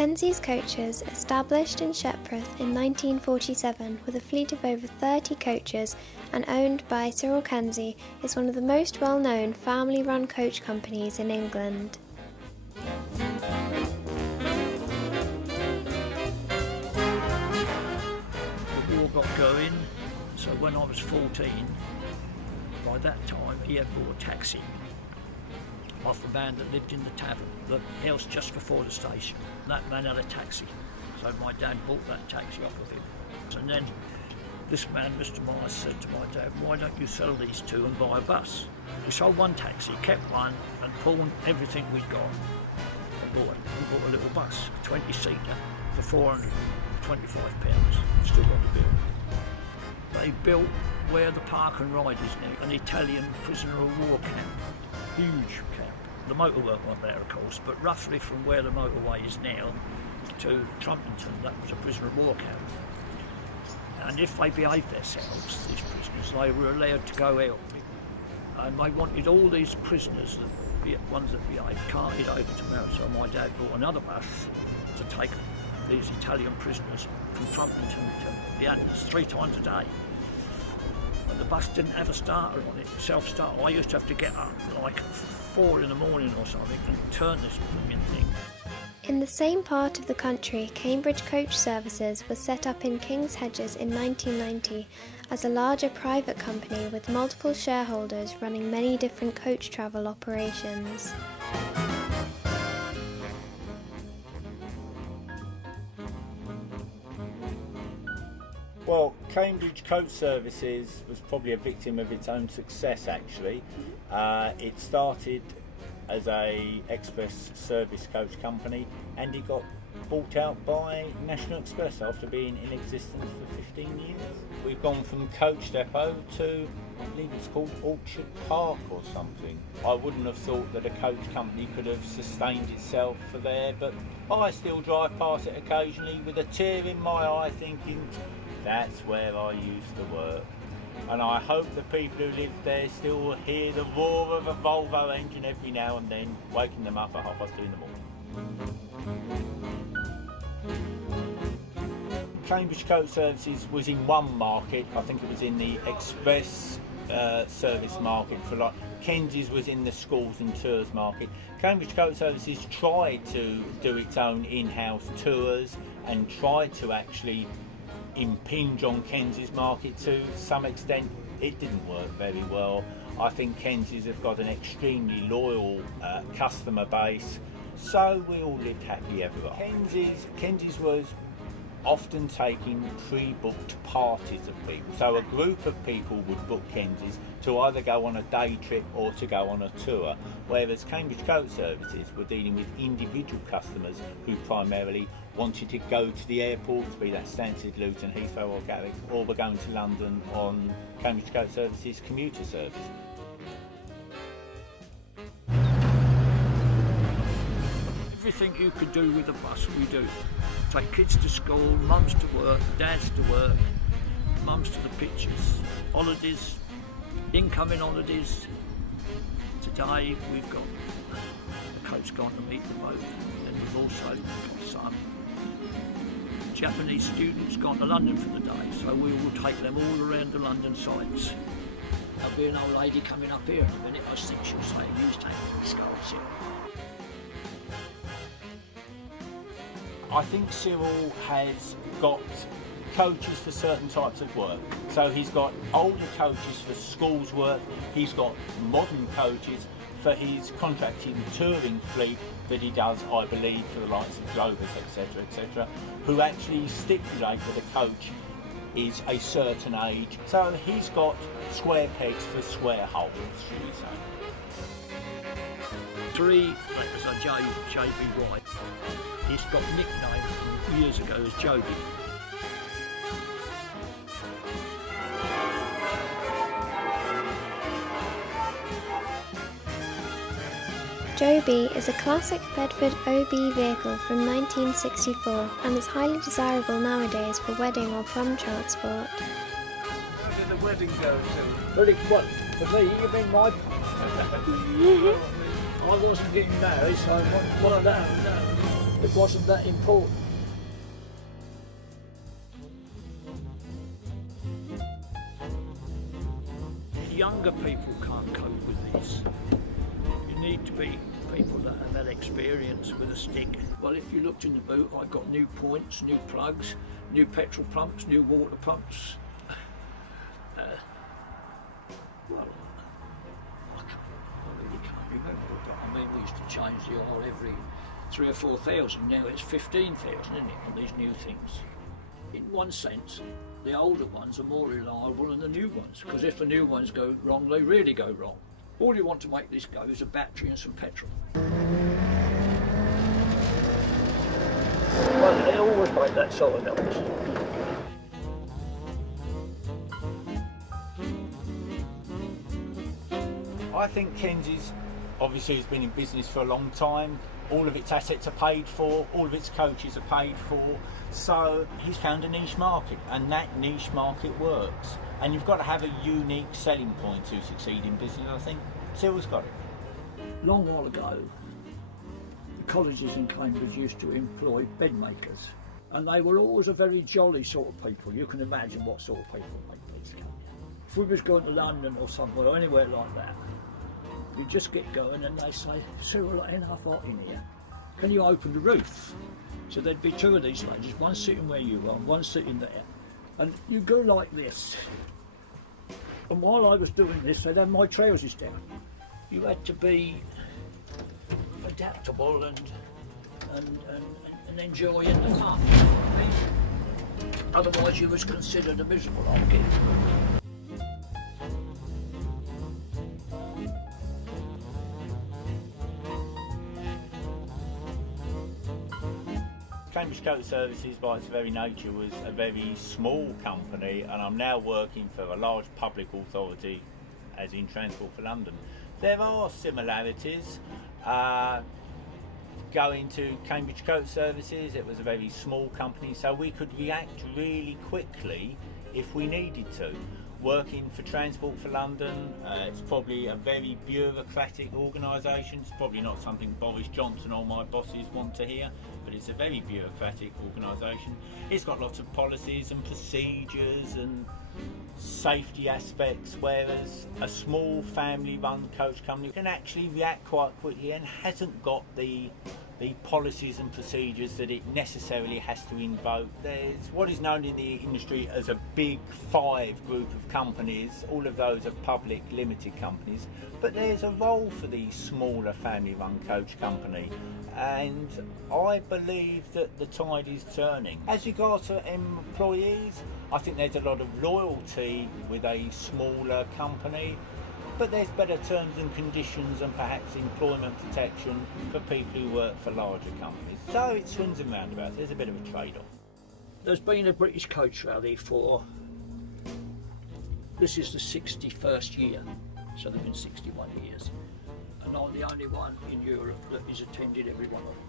Kenzie's Coaches, established in Shepperth in 1947 with a fleet of over 30 coaches and owned by Cyril Kenzie, is one of the most well-known family-run coach companies in England. The war got going, so when I was 14, by that time he had bought a taxi off a man that lived in the tavern, the house just before the station. That man had a taxi, so my dad bought that taxi off of him. And then this man, Mr. Myers, said to my dad, why don't you sell these two and buy a bus? We sold one taxi, kept one, and pawned everything we'd got. We bought a little bus, a 20-seater, for £425. Still got the bill. They built where the Park and Ride is now, an Italian prisoner of war camp. Huge camp. The motorwork wasn't there, of course, but roughly from where the motorway is now to Trumpington, that was a prisoner of war camp. And if they behaved themselves, these prisoners, they were allowed to go out. And they wanted all these prisoners, the ones that behaved, carted over to Merritt. So my dad bought another bus to take these Italian prisoners from Trumpington to Viandas 3 times a day. And the bus didn't have a starter on it, self-starter. I used to have to get up like 4 in the morning or something and turn this blooming thing. In the same part of the country, Cambridge Coach Services was set up in King's Hedges in 1990 as a larger private company with multiple shareholders running many different coach travel operations. Well, Cambridge Coach Services was probably a victim of its own success, actually. It started as a express service coach company and it got bought out by National Express after being in existence for 15 years. We've gone from Coach Depot to, I believe it's called Orchard Park or something. I wouldn't have thought that a coach company could have sustained itself for there, but I still drive past it occasionally with a tear in my eye thinking, that's where I used to work. And I hope the people who live there still hear the roar of a Volvo engine every now and then, waking them up at 2:30 in the morning. Cambridge Coach Services was in one market. I think it was in the express service market for like Kenzie's was in the schools and tours market. Cambridge Coach Services tried to do its own in-house tours and tried to actually impinge on Kenzie's market to some extent. It didn't work very well. I think Kenzie's have got an extremely loyal customer base, so we all lived happily ever after. Kenzie's was often taking pre-booked parties of people, so a group of people would book Kenzie's to either go on a day trip or to go on a tour, whereas Cambridge Coach Services were dealing with individual customers who primarily wanted to go to the airports, be that Stansted, Luton, Heathrow or Gatwick, or were going to London on Cambridge Coach Services commuter service. Everything you could do with a bus, we do. Take kids to school, mums to work, dads to work, mums to the pictures, holidays, incoming holidays. Today we've got the coach gone to meet the boat, and we've also got some Japanese students gone to London for the day, so we will take them all around the London sites. There'll be an old lady coming up here in a minute. I think she'll say, "Who's taking the sculls here?" I think Cyril has got coaches for certain types of work. So he's got older coaches for schools work, he's got modern coaches for his contracting touring fleet that he does, I believe, for the likes of Drovers, etc., who actually stipulate that a coach is a certain age. So he's got square pegs for square holes, should we say. 3, that was a J.B. White. He's got nicknamed from years ago as Joby. Joby is a classic Bedford OB vehicle from 1964 and is highly desirable nowadays for wedding or prom transport. How did the wedding go, Sue? Well, what? For me, you mean my I wasn't getting married, so I want one of that. it wasn't that important. Younger people can't cope with this. You need to be people that have had experience with a stick. Well, if you looked in the boot, I got new points, new plugs, new petrol pumps, new water pumps. Well, I really can't remember, but I mean, we used to change the oil every 3,000 or 4,000. Now it's 15,000, isn't it, on these new things? In one sense, the older ones are more reliable than the new ones, because if the new ones go wrong, they really go wrong. All you want to make this go is a battery and some petrol. Well, they always make that sort of noise. I think Kensy's obviously has been in business for a long time. All of its assets are paid for, all of its coaches are paid for. So he's found a niche market, and that niche market works. And you've got to have a unique selling point to succeed in business, I think. Cyril's got it. Long while ago, the colleges in Cambridge used to employ bed makers. And they were always a very jolly sort of people. You can imagine what sort of people make beds, can't you? If we was going to London or somewhere, or anywhere like that, you just get going and they say, Cyril, ain't half hot in here. Can you open the roof? So there'd be two of these ladies, one sitting where you are, and one sitting there. And you go like this. And while I was doing this, they'd have my trousers down. You had to be adaptable and enjoying the fun. Otherwise you was considered a miserable old gig. Cambridge Coat Services, by its very nature, was a very small company, and I'm now working for a large public authority, as in Transport for London. There are similarities. Going to Cambridge Coat Services, it was a very small company, so we could react really quickly if we needed to. Working for Transport for London, it's probably a very bureaucratic organisation. It's probably not something Boris Johnson or my bosses want to hear, but it's a very bureaucratic organisation. It's got lots of policies and procedures and safety aspects, whereas a small family-run coach company can actually react quite quickly and hasn't got the policies and procedures that it necessarily has to invoke. There's what is known in the industry as a big five group of companies. All of those are public limited companies, but there's a role for the smaller family-run coach company, and I believe that the tide is turning. As regards to employees, I think there's a lot of loyalty with a smaller company, but there's better terms and conditions and perhaps employment protection for people who work for larger companies. So it swings and roundabouts. There's a bit of a trade-off. There's been a British coach rally for, this is the 61st year, so they've been 61 years. And I'm the only one in Europe that has attended every one of them.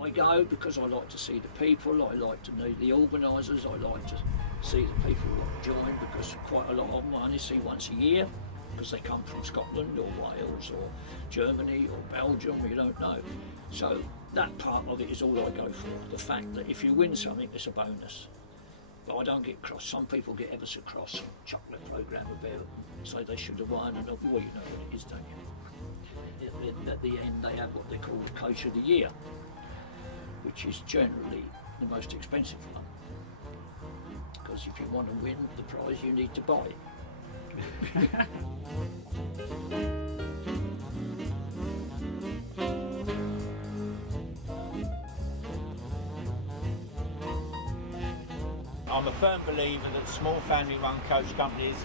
I go because I like to see the people, I like to know the organisers, I like to see the people that join, because quite a lot of them I only see once a year because they come from Scotland or Wales or Germany or Belgium, you don't know. So that part of it is all I go for, the fact that if you win something it's a bonus. But I don't get cross. Some people get ever so cross, chuck their programme about it, say they should have won, and well, you know what it is, don't you? At the end they have what they call the Coach of the Year, which is generally the most expensive one. Because if you want to win the prize, you need to buy it. I'm a firm believer that small family-run coach companies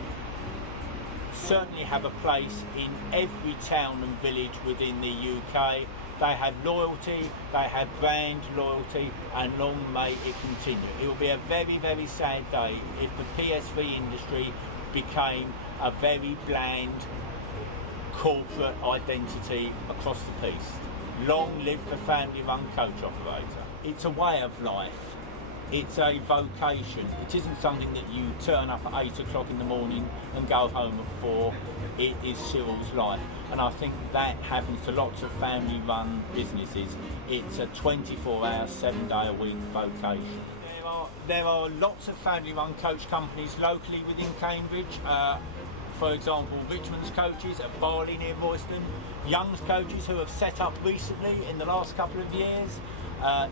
certainly have a place in every town and village within the UK. They have loyalty, they have brand loyalty, and long may it continue. It will be a very, very sad day if the PSV industry became a very bland corporate identity across the piece. Long live the family-run coach operator. It's a way of life. It's a vocation. It isn't something that you turn up at 8 o'clock in the morning and go home at 4. it is Cyril's life. And I think that happens to lots of family-run businesses. It's a 24-hour, 7-day-a-week vocation. There are lots of family-run coach companies locally within Cambridge. For example, Richmond's Coaches at Barley near Royston, Young's Coaches who have set up recently in the last couple of years,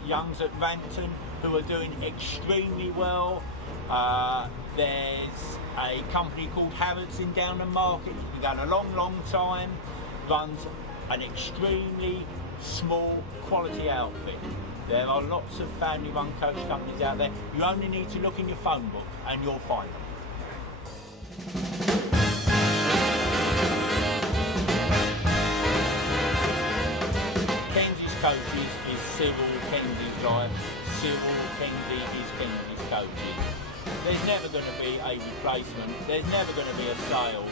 Young's at Rampton who are doing extremely well. There's a company called Harrods in Downham Market, who's been going a long time, runs an extremely small quality outfit. There are lots of family-run coach companies out there. You only need to look in your phone book and you'll find them. Kenzie's Coaches is Cyril Kenzie's life. Cyril Kenzie is Kenzie's Coaches. There's never going to be a replacement. There's never going to be a sale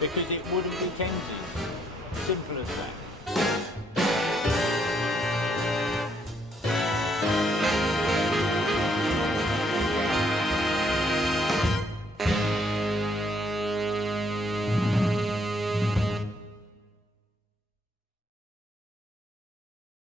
because it wouldn't be Kenzie's. Simple as that.